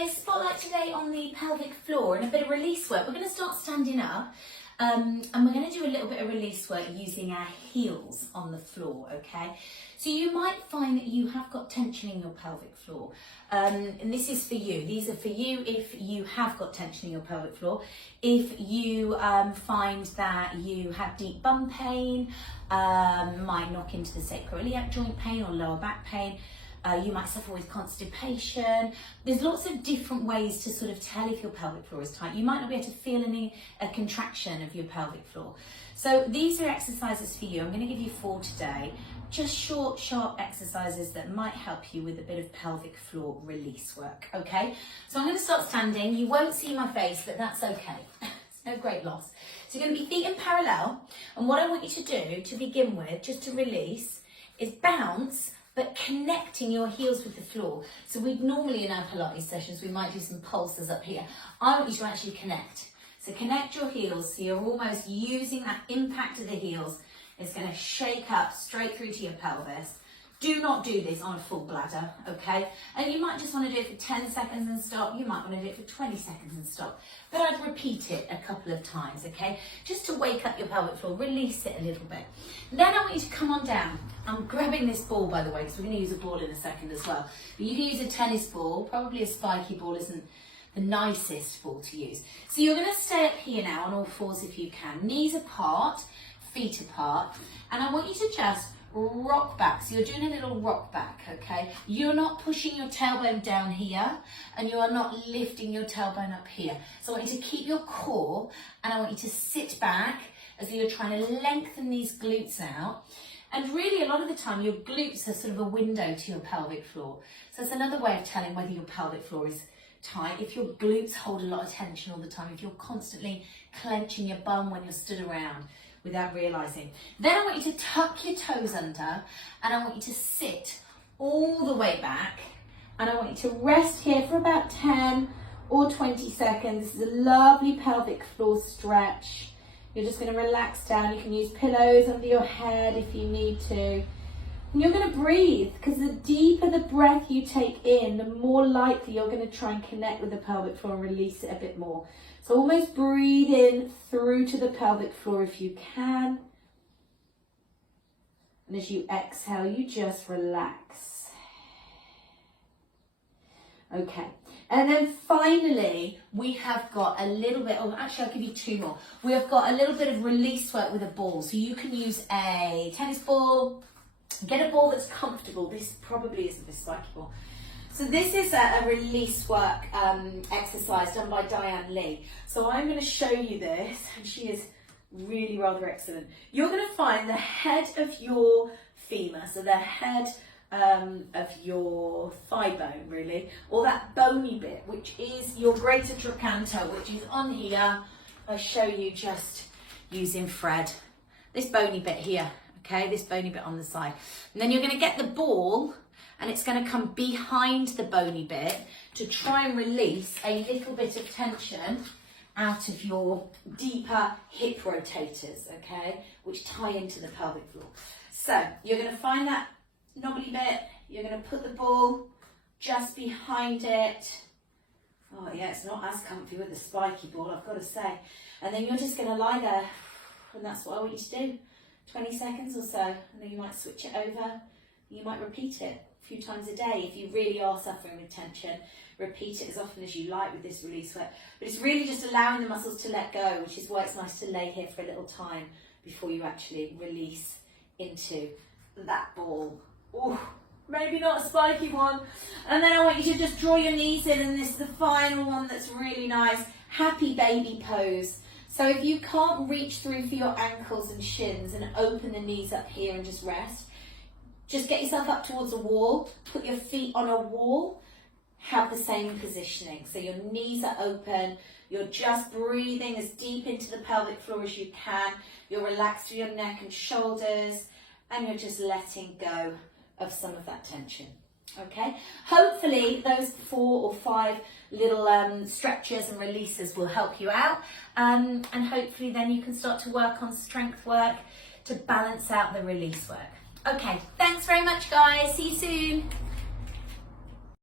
guys, spotlight today on the pelvic floor and a bit of release work. We're going to start standing up and we're going to do a little bit of release work using our heels on the floor, okay? So you might find that you have got tension in your pelvic floor, and this is for you. These are for you if you have got tension in your pelvic floor. If you find that you have deep bum pain, might knock into the sacroiliac joint pain or lower back pain, you might suffer with constipation. There's lots of different ways to sort of tell if your pelvic floor is tight. You might not be able to feel a contraction of your pelvic floor. So these are exercises for you. I'm going to give you 4 today. Just short, sharp exercises that might help you with a bit of pelvic floor release work, okay? So I'm going to start standing. You won't see my face, but that's okay. It's no great loss. So you're going to be feet in parallel. And what I want you to do to begin with, just to release, is bounce, but connecting your heels with the floor. So we'd normally in our Pilates sessions, we might do some pulses up here. I want you to actually connect. So connect your heels so you're almost using that impact of the heels. It's going to shake up straight through to your pelvis. Do not do this on a full bladder, okay? And you might just want to do it for 10 seconds and stop. You might want to do it for 20 seconds and stop. But I'd repeat it a couple of times, okay? Just to wake up your pelvic floor, release it a little bit. Then I want you to come on down. I'm grabbing this ball, by the way, because we're going to use a ball in a second as well. But you can use a tennis ball. Probably a spiky ball isn't the nicest ball to use. So you're going to stay up here now on all fours if you can. Knees apart, feet apart. And I want you to just rock back. So you're doing a little rock back, okay? You're not pushing your tailbone down here and you are not lifting your tailbone up here. So I want you to keep your core and I want you to sit back as though you're trying to lengthen these glutes out. And really a lot of the time your glutes are sort of a window to your pelvic floor. So it's another way of telling whether your pelvic floor is tight. If your glutes hold a lot of tension all the time, if you're constantly clenching your bum when you're stood around without realizing. Then I want you to tuck your toes under and I want you to sit all the way back and I want you to rest here for about 10 or 20 seconds. This is a lovely pelvic floor stretch. You're just going to relax down. You can use pillows under your head if you need to. And you're going to breathe, because the deeper the breath you take in, the more likely you're going to try and connect with the pelvic floor and release it a bit more. So almost breathe in through to the pelvic floor if you can. And as you exhale, you just relax. Okay. And then finally, we have got a little bit, oh, actually I'll give you 2 more. We have got a little bit of release work with a ball. So you can use a tennis ball, get a ball that's comfortable. This probably isn't this spiky ball. So this is a release work exercise done by Diane Lee. So I'm going to show you this, and she is really rather excellent. You're going to find the head of your femur, so the head of your thigh bone, really, or that bony bit, which is your greater trochanter, which is on here. I'll show you just using Fred. This bony bit here, okay, this bony bit on the side. And then you're going to get the ball and it's going to come behind the bony bit to try and release a little bit of tension out of your deeper hip rotators, okay, which tie into the pelvic floor. So you're going to find that knobbly bit, you're going to put the ball just behind it. Oh yeah, it's not as comfy with the spiky ball, I've got to say. And then you're just going to lie there, and that's what I want you to do. 20 seconds or so, and then you might switch it over. You might repeat it a few times a day if you really are suffering with tension. Repeat it as often as you like with this release work. But it's really just allowing the muscles to let go, which is why it's nice to lay here for a little time before you actually release into that ball. Oh, maybe not a spiky one. And then I want you to just draw your knees in, and this is the final one that's really nice. Happy baby pose. So if you can't reach through for your ankles and shins and open the knees up here and just rest, just get yourself up towards a wall, put your feet on a wall, have the same positioning. So your knees are open, you're just breathing as deep into the pelvic floor as you can, you're relaxed through your neck and shoulders, and you're just letting go of some of that tension. Okay, hopefully those 4 or 5 little stretches and releases will help you out, and hopefully then you can start to work on strength work to balance out the release work. Okay, thanks very much guys, see you soon.